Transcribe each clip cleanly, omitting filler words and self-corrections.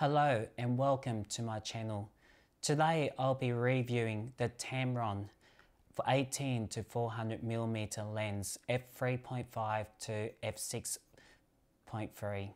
Hello and welcome to my channel. Today I'll be reviewing the Tamron for 18 to 400mm lens f3.5 to f6.3.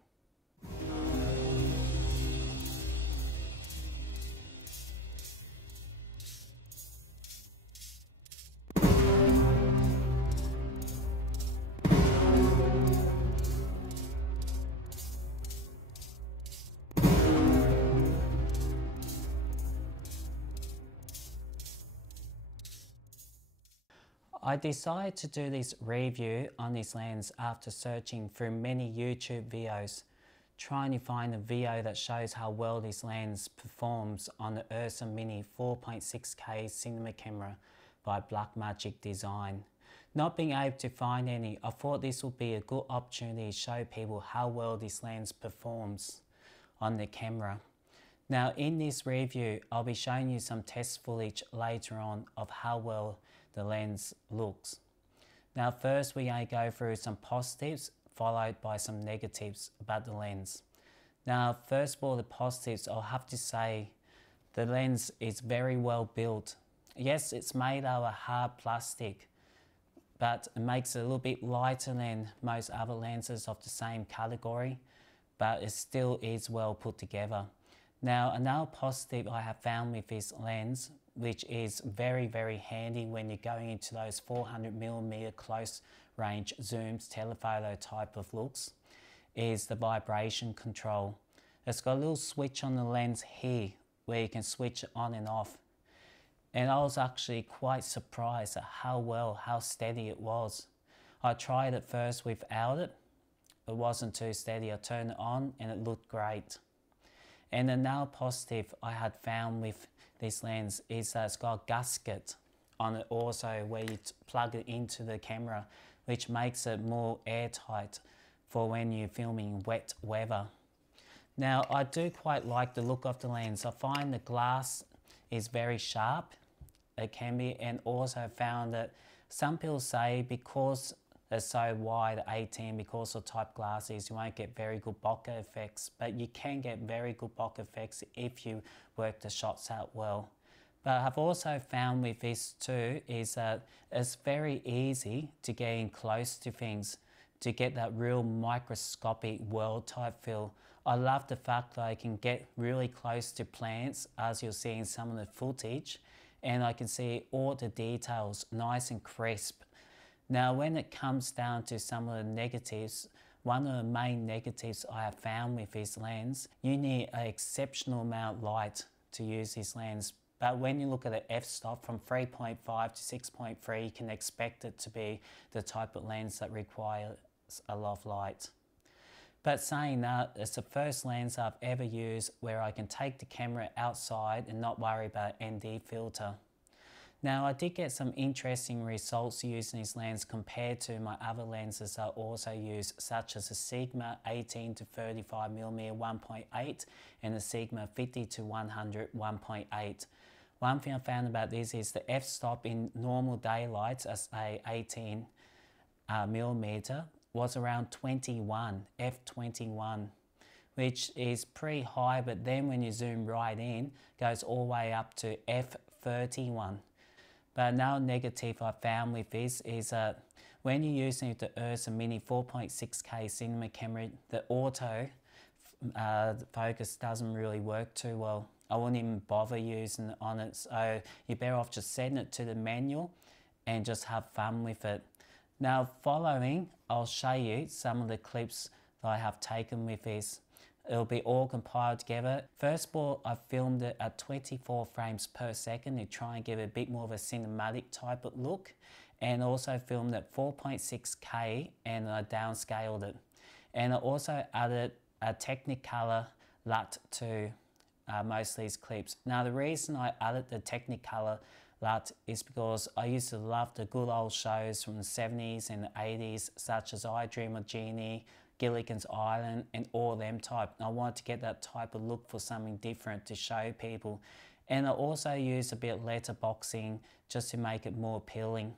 I decided to do this review on this lens after searching through many YouTube videos, trying to find a video that shows how well this lens performs on the Ursa Mini 4.6K cinema camera by Blackmagic Design. Not being able to find any, I thought this would be a good opportunity to show people how well this lens performs on the camera. Now in this review, I'll be showing you some test footage later on of how well the lens looks. Now first we're going to go through some positives followed by some negatives about the lens. Now first of all, the positives, I'll have to say the lens is very well built. Yes, it's made out of hard plastic, but it makes it a little bit lighter than most other lenses of the same category, but it still is well put together. Now another positive I have found with this lens, which is very handy when you're going into those 400mm close range zooms, telephoto type of looks, is the vibration control. It's got a little switch on the lens here where you can switch it on and off. And I was actually quite surprised at how steady it was. I tried it first without it. It wasn't too steady. I turned it on and it looked great. And another positive I had found with this lens is that it's got a gasket on it also where you plug it into the camera, which makes it more airtight for when you're filming wet weather. Now I do quite like the look of the lens. I find the glass is very sharp, it can be, and also found that some people say because it's so wide, 18, because of type glasses, you won't get very good bokeh effects, but you can get very good bokeh effects if you work the shots out well. But I've also found with this too is that it's very easy to get in close to things, to get that real microscopic world type feel. I love the fact that I can get really close to plants, as you'll see in some of the footage, and I can see all the details nice and crisp. Now when it comes down to some of the negatives, one of the main negatives I have found with this lens, you need an exceptional amount of light to use this lens. But when you look at the f-stop from 3.5 to 6.3, you can expect it to be the type of lens that requires a lot of light. But saying that, it's the first lens I've ever used where I can take the camera outside and not worry about ND filter. Now I did get some interesting results using this lens compared to my other lenses I also use, such as the Sigma 18 to 35mm 1.8 and the Sigma 50 to 100 1.8. One thing I found about this is the f-stop in normal daylights as a 18mm was around 21, f21, which is pretty high, but then when you zoom right in, goes all the way up to f31. But another negative I found with this is that when you're using the Ursa Mini 4.6K cinema camera, the auto focus doesn't really work too well. I wouldn't even bother using it on it, so you're better off just setting it to the manual and just have fun with it. Now following, I'll show you some of the clips that I have taken with this. It'll be all compiled together. First of all, I filmed it at 24 frames per second to try and give it a bit more of a cinematic type of look, and also filmed at 4.6K and I downscaled it. And I also added a Technicolor LUT to most of these clips. Now the reason I added the Technicolor LUT is because I used to love the good old shows from the 70s and the 80s, such as I Dream of Jeannie, Gilligan's Island and all them type. I wanted to get that type of look for something different to show people. And I also used a bit of letterboxing just to make it more appealing.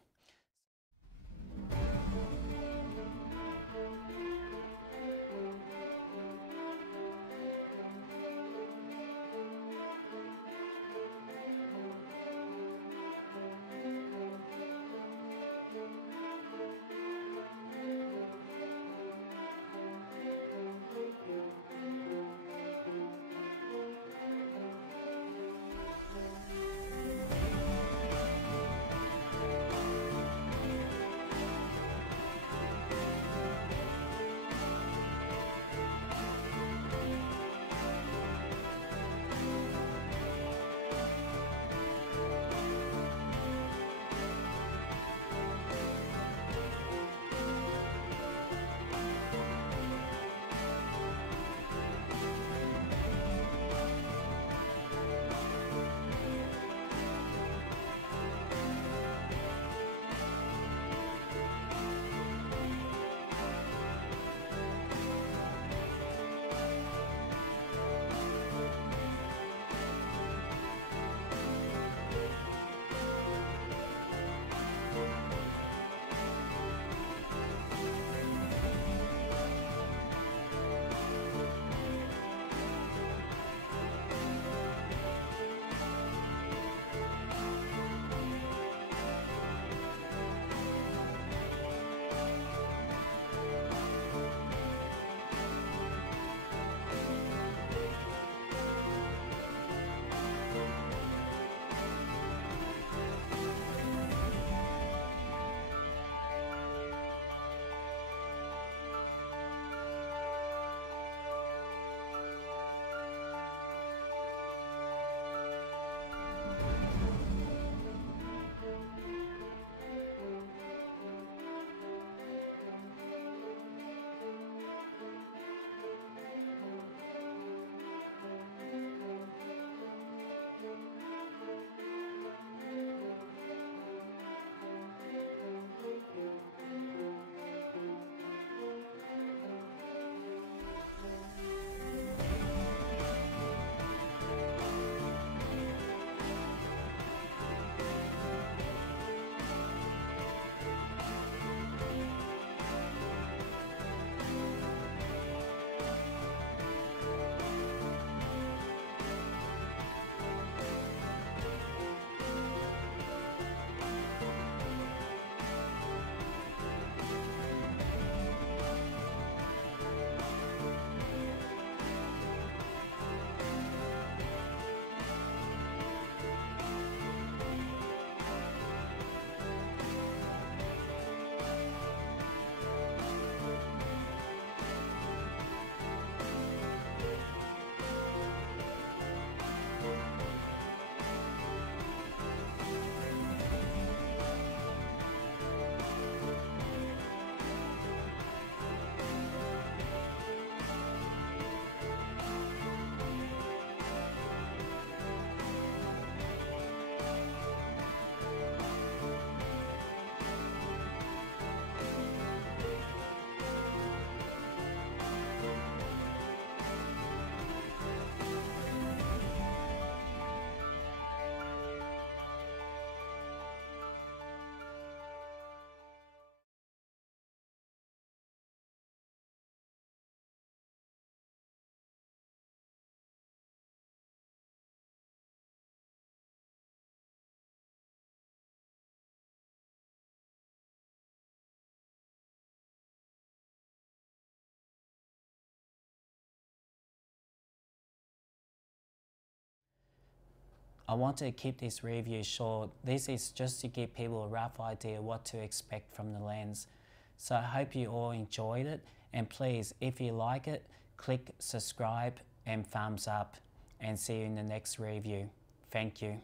I wanted to keep this review short. This is just to give people a rough idea what to expect from the lens. So I hope you all enjoyed it, and please, if you like it, click subscribe and thumbs up, and see you in the next review. Thank you.